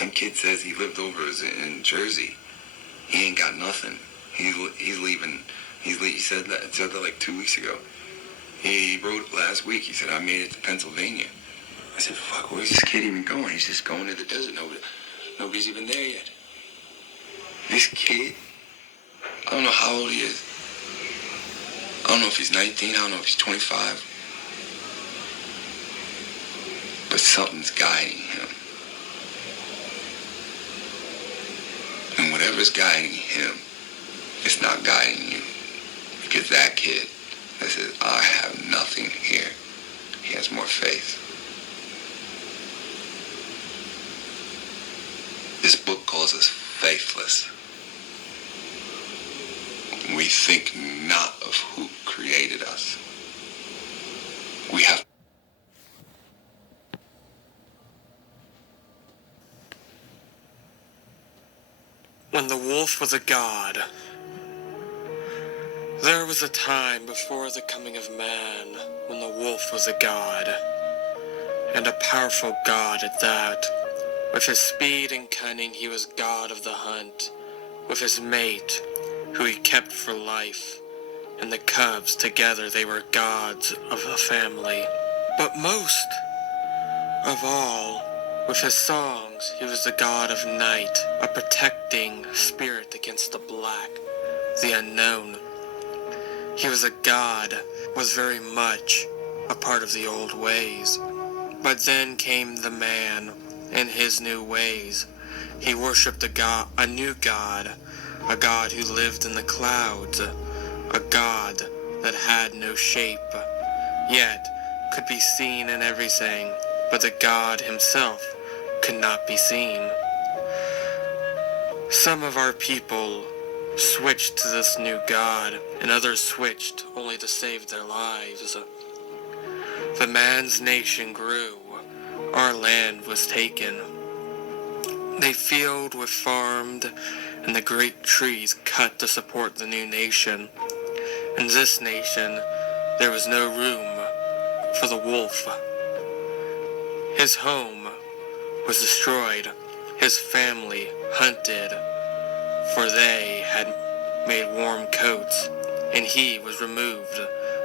Some kid says he lived over in Jersey. He ain't got nothing. He's leaving. He said that like 2 weeks ago. He wrote last week. He said, I made it to Pennsylvania. I said, fuck, where's this kid even going? He's just going to the desert. Nobody's even there yet. This kid, I don't know how old he is. I don't know if he's 19. I don't know if he's 25. But something's guiding him. And whatever's guiding him, it's not guiding you. Because that kid that says, I have nothing here, he has more faith. This book calls us faithless. We think not of who created us. We have. When the wolf was a god. There was a time before the coming of man when the wolf was a god, and a powerful god at that. With his speed and cunning he was god of the hunt, with his mate, who he kept for life, and the cubs together they were gods of a family. But most of all, with his songs, he was the god of night, a protecting spirit against the black, the unknown. He was a god, was very much a part of the old ways. But then came the man and his new ways. He worshipped a new god, a god who lived in the clouds, a god that had no shape, yet could be seen in everything, but the god himself could not be seen. Some of our people switched to this new god, and others switched only to save their lives. The man's nation grew. Our land was taken. They field were farmed, and the great trees cut to support the new nation. In this nation, there was no room for the wolf. His home was destroyed, his family hunted, for they had made warm coats, and he was removed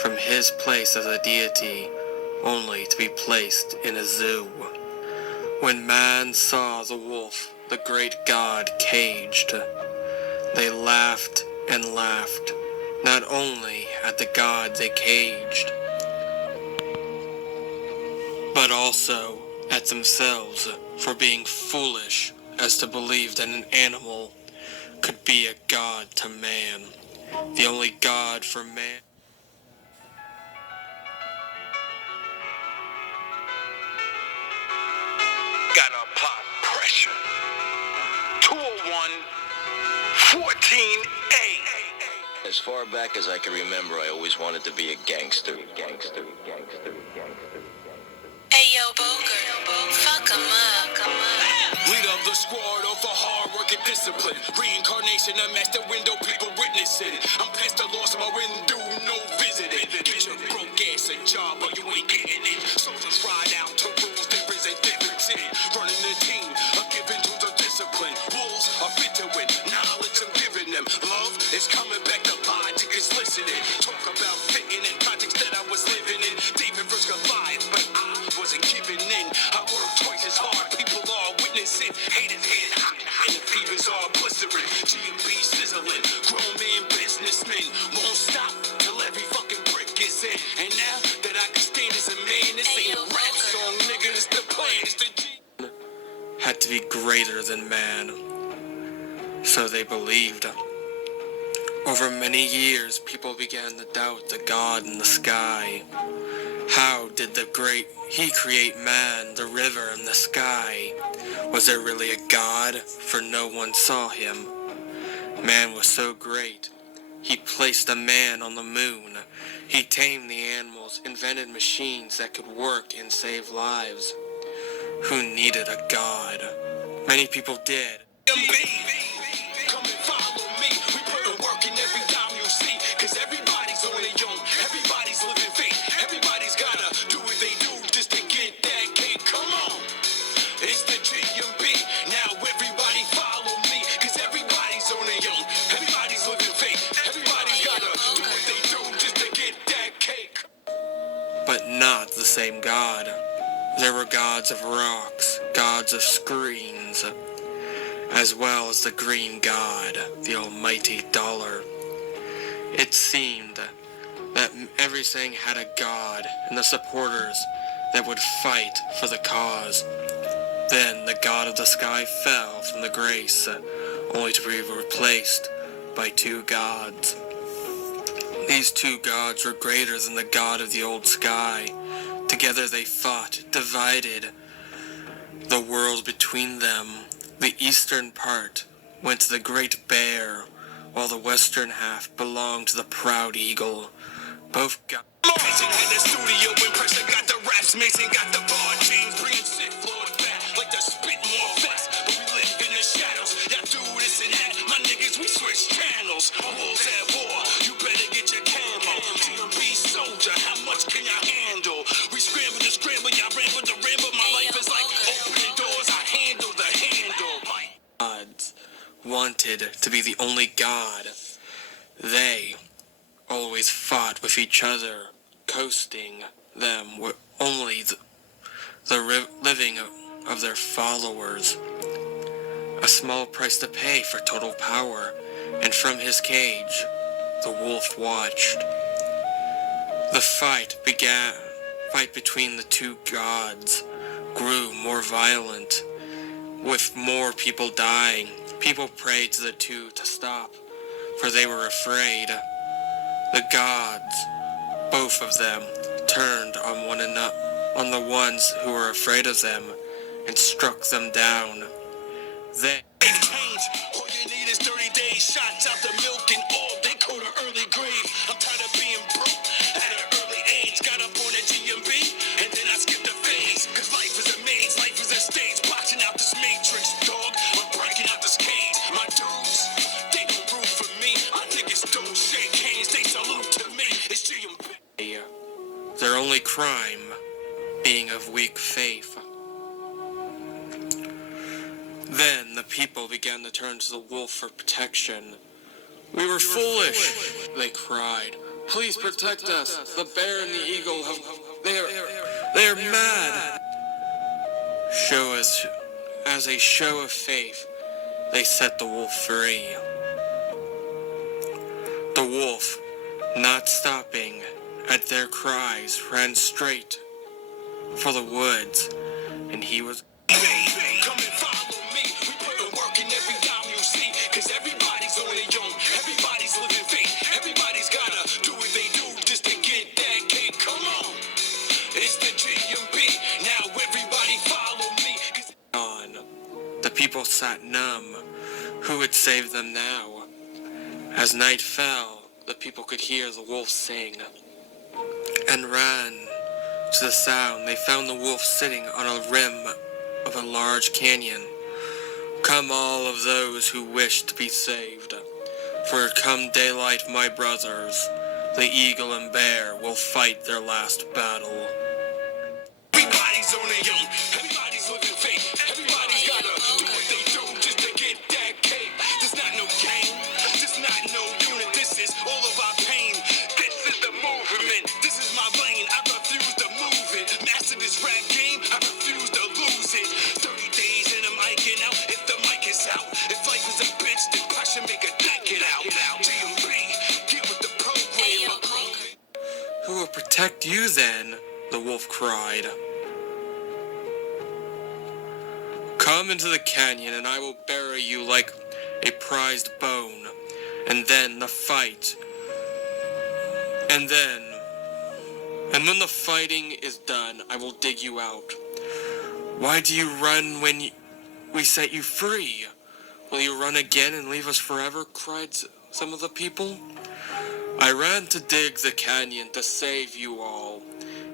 from his place as a deity, only to be placed in a zoo. When man saw the wolf, the great god, caged, they laughed and laughed, not only at the god they caged, but also at themselves for being foolish as to believe that an animal could be a god to man, the only god for man. Got to apply pressure. 201-14A. As far back as I can remember, I always wanted to be a gangster. Hey yo, Boker, fuck 'em up, come on. Leader of the squad over hard work and discipline. Reincarnation, a master window, people witnessing. I'm past the loss of my window, no visiting. Get your broke ass a job, but you ain't getting it. Soldiers ride out to rules, there is a difference in it. Running the team, I'm giving to the discipline. Wolves are fit to win, knowledge I'm giving them. Love is coming back, the logic is listening. Talk about fitting in projects that I was living in. David vs. Goliath, but I wasn't giving in. I work twice as hard, people are witnessing. Haters head hot, and the fevers are blistering. GMB sizzling, grown man businessmen won't stop till every fucking brick is in. And now that I can stand as a man, this ain't a rap song, nigga, it's the plan, it's the G. Had to be greater than man, so they believed. Over many years, people began to doubt the God in the sky. How did he create man, the river, and the sky? Was there really a God? For no one saw him. Man was so great. He placed a man on the moon. He tamed the animals, invented machines that could work and save lives. Who needed a God? Many people did. GMB, come and follow me. We put in work in every dime you see. Cause everybody's on their own. Everybody's living faith. Everybody's gotta do what they do just to get that cake. Come on. It's the GMB. Now There were gods of rocks, gods of screens, as well as the green god, the almighty dollar. It seemed that everything had a god and the supporters that would fight for the cause. Then the god of the sky fell from the grace, only to be replaced by two gods. These two gods were greater than the god of the old sky. Together they fought, divided the world between them. The eastern part went to the great bear, while the western half belonged to the proud eagle. Both gods... Mason had the studio when pressure got the raps. Mason got the bar. James bringing shit flowed back like the spit more fast. But we live in the shadows. Y'all do this and that. My niggas, we switch channels. Wolves at war. You better get your camo. GMB soldier, how much can y'all handle? We scramble to scramble. Y'all ramble to ramble. My life is like opening doors. I handle the handle. Gods wanted to be the only god. They always fought with each other. Coasting them were only the living of their followers. A small price to pay for total power, and from his cage, the wolf watched. The fight between the two gods grew more violent, with more people dying. People prayed to the two to stop, for they were afraid. The gods, both of them, turned on one another, on the ones who were afraid of them, and struck them down. They All you need is 30 days, shots out the milk and all. They call the early grave. I'm tired of being broke at an early age. Got up on that GMB, and then I skipped a phase. Cause life is a maze, life is a stage. Boxing out this matrix, dog. I'm breaking out this cage. My dudes, they don't root for me. My niggas don't shake hands, they salute to me. It's GMB. their only crime being of weak faith. Then the people began to turn to the wolf for protection. We were foolish, they cried. Please protect us. The bear and the eagle have... They are mad. As a show of faith, they set the wolf free. The wolf, not stopping at their cries, ran straight for the woods, and he was... Come and follow me. We put in work in every dime you see. Cause everybody's on their own. Everybody's living faith. Everybody's gotta do what they do just to get that cake. Come on. It's the GMB. Now everybody follow me. The people sat numb. Who would save them now? As night fell, the people could hear the wolf sing, and ran to the sound. They found the wolf sitting on a rim of a large canyon. Come all of those who wish to be saved, for come daylight, my brothers, the eagle and bear will fight their last battle. Everybody's on their own. Everybody's living faith. Everybody's gotta do what they do just to get that cake. There's not no game. There's not no unit. This is all of our pain. This is the movement. This is my lane. I refuse to move it. Master this rap game. I refuse to lose it. 30 days and I'm miking out. If the mic is out. If life is a bitch, then I should make a deck it out. GMB, get with the program. Who will protect you then? The wolf cried. Come into the canyon and I will bury you like a prized bone. And then the fight. And when the fighting is done, I will dig you out. Why do you run when we set you free? Will you run again and leave us forever? Cried some of the people. I ran to dig the canyon to save you all.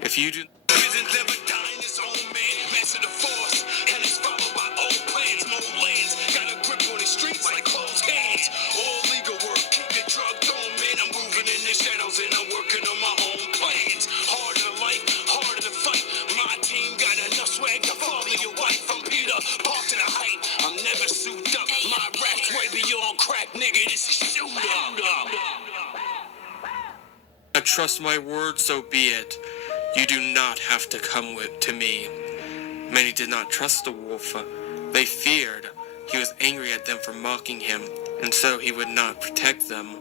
If you do... Prisons never die in its own man. Master the force. And it's followed by old plans, more lands. Got a grip on the streets like closed hands. All legal work, keep your drug throwing, man. I'm moving in the shadows and I'm working on my own plans. Harder to life, harder to fight. My team got enough swag to follow your wife. I'm Peter, park to the height. I'm never souped up. My rap's way beyond crack, nigga. This is shoot up. I trust my word, so be it. You do not have to come to me. Many did not trust the wolf. They feared he was angry at them for mocking him, and so he would not protect them.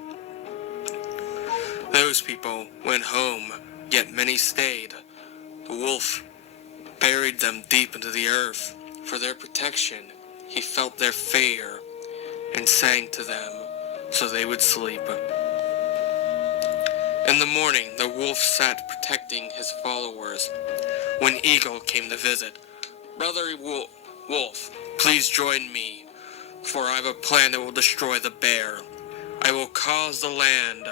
Those people went home, yet many stayed. The wolf buried them deep into the earth. For their protection, he felt their fear and sang to them so they would sleep. In the morning, the wolf sat protecting his followers when Eagle came to visit. Brother Wolf, please join me, for I have a plan that will destroy the bear. I will cause the land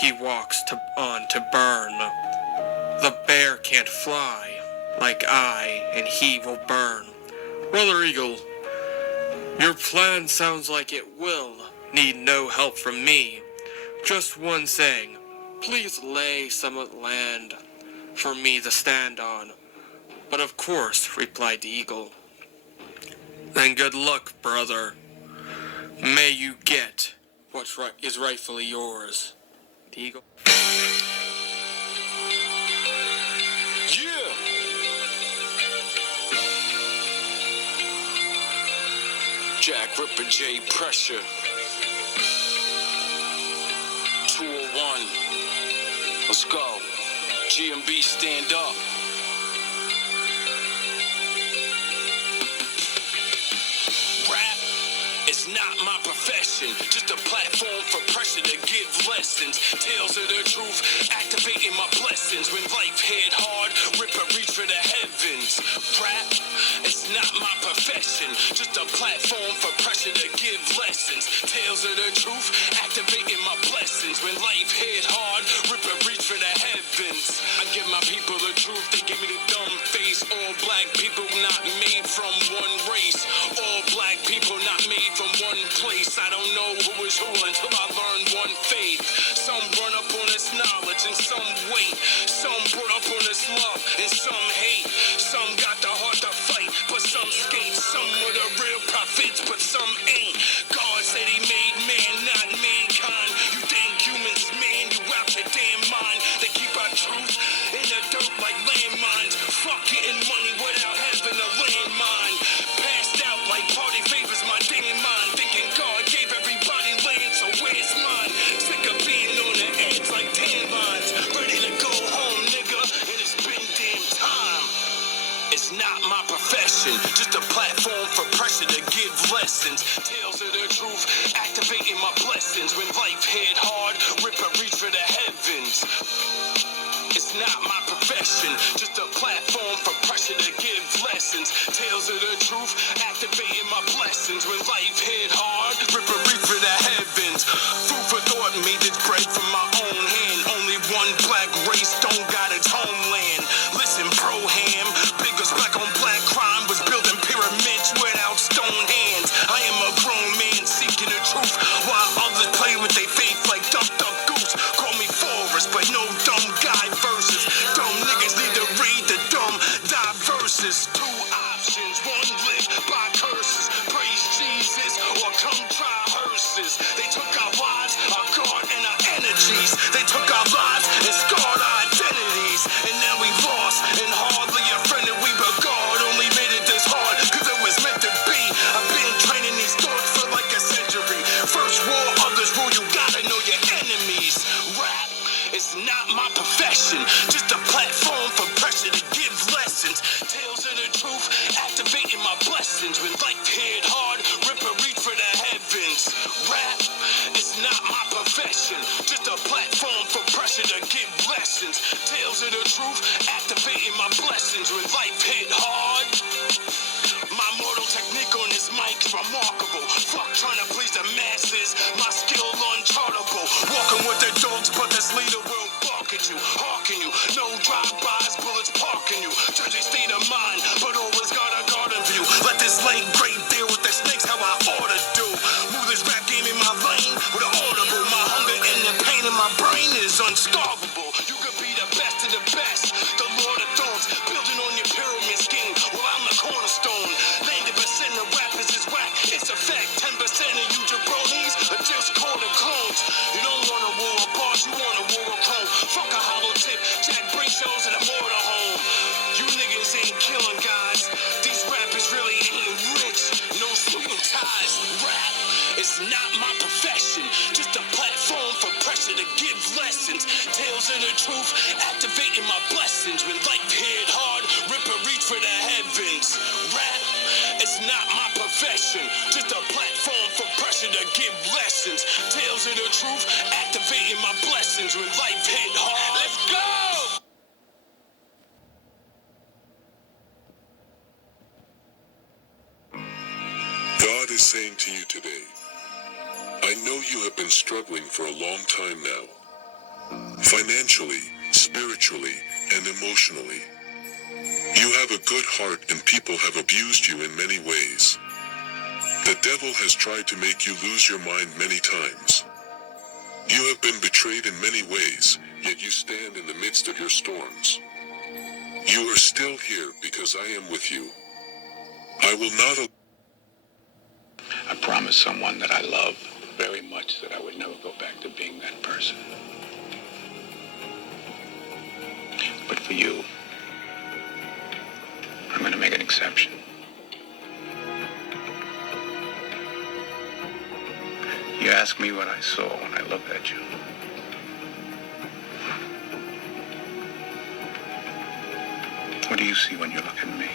he walks on to burn. The bear can't fly like I, and he will burn. Brother Eagle, your plan sounds like it will need no help from me. Just one thing. Please lay some land for me to stand on. But of course, replied the eagle. Then good luck, brother. May you get what is rightfully yours. The eagle. Yeah. Jack Ripper J Pressure. 201. Let's go. GMB, stand up. Rap is not my profession, just a platform for pressure to give lessons. Tales of the truth, activating my blessings. When life hit hard, rip and reach for the heavens. Rap is not my profession, just a platform for pressure to give lessons. Tales of the truth, activating my blessings. When life hit hard, rip and reach for the heavens. I give my people the truth, they give me the dumb face. All black people not made from one race. All black people not made from one place. I don't know who is who until I learn one faith. Some run up on this knowledge and some wait. Some brought up on this love and some hate. Some got the heart to fight, but some skate. Some were the real prophets, but some ain't. God said he made man, not mankind. You think humans, man, you out your damn mind. They keep our truth in the dirt like landmines. Fuck getting money without having a landmine. Passed out like party favors, my damn mind. Thinking God gave everybody land, so where's mine? Sick of being on the edge like tan lines. Ready to go home, nigga, and it's been damn time. It's not my profession, just a platform for pressure to give lessons. Tales of the truth, activating my blessings. When life hit hard, rip and reach for the heavens. It's not my profession, just a platform for pressure to give lessons. Tales of the truth, activating my blessings. When life hit hard, rip and reach for the heavens. Food for thought, made this bread from my own hand. Only one black race don't got its homeland. Listen, pro-ham, biggest black on black crime was building pyramids without stone hands. I am a grown man seeking the truth, while others play with their faith like Duck Duck Goose. Call me Forrest, but no dumb guy verses. Dumb niggas need to read the dumb diverses. Two options, one live by curses. Praise Jesus or come try hearses. They took our lives, our God, and our energies. They took our lives and scarred our identities. And now we lost and hardly a friend that we but God only made it this hard cause it was meant to be. I've been training these thoughts for like a century. First war, others rule, you gotta know your enemies. Rap is not my profession, just a platform for pressure to give lessons. Tales of the truth, activating my blessings. When life hit hard, rip and reach for the heavens. Rap is not my profession, just a platform for pressure to give lessons. Tales of the truth, activating my blessings. When life hit hard, my mortal technique on this mic's remarkable. Fuck trying to please the masses, my skill unchartable. Walking with the dogs, but this leader will bark at you, harken you. No drive-bys, bullets parking you. Judge your state of mind, but always got a garden view. Let this late great deal with the snakes how I ought to do. Move this rap game in my lane with an audible. My hunger and the pain in my brain is unscarvable. You could be the best of the best, the Lord of Thrones, building on your pyramid scheme. Well, I'm the cornerstone. 90% of rappers is whack, it's a fact. 10% of you jabronis are just corner clones. You don't want a war of bars, you want a war of chrome. Fuck a hollow tip, Jack bring shows at a mortar home. You niggas ain't killing guys. essence. Tales of the truth, activating my blessings. When life hit hard, rip and reach for the heavens. Rap, it's not my profession, just a platform for pressure to give lessons. Tales of the truth, activating my blessings. When life hit hard, let's go! God is saying to you today, I know you have been struggling for a long time now, financially, spiritually, and emotionally. You have a good heart and people have abused you in many ways. The devil has tried to make you lose your mind many times. You have been betrayed in many ways, yet you stand in the midst of your storms. You are still here because I am with you. I will not. I promised someone that I love very much that I would never go back to being that person. But for you, I'm going to make an exception. You asked me what I saw when I looked at you. What do you see when you look at me?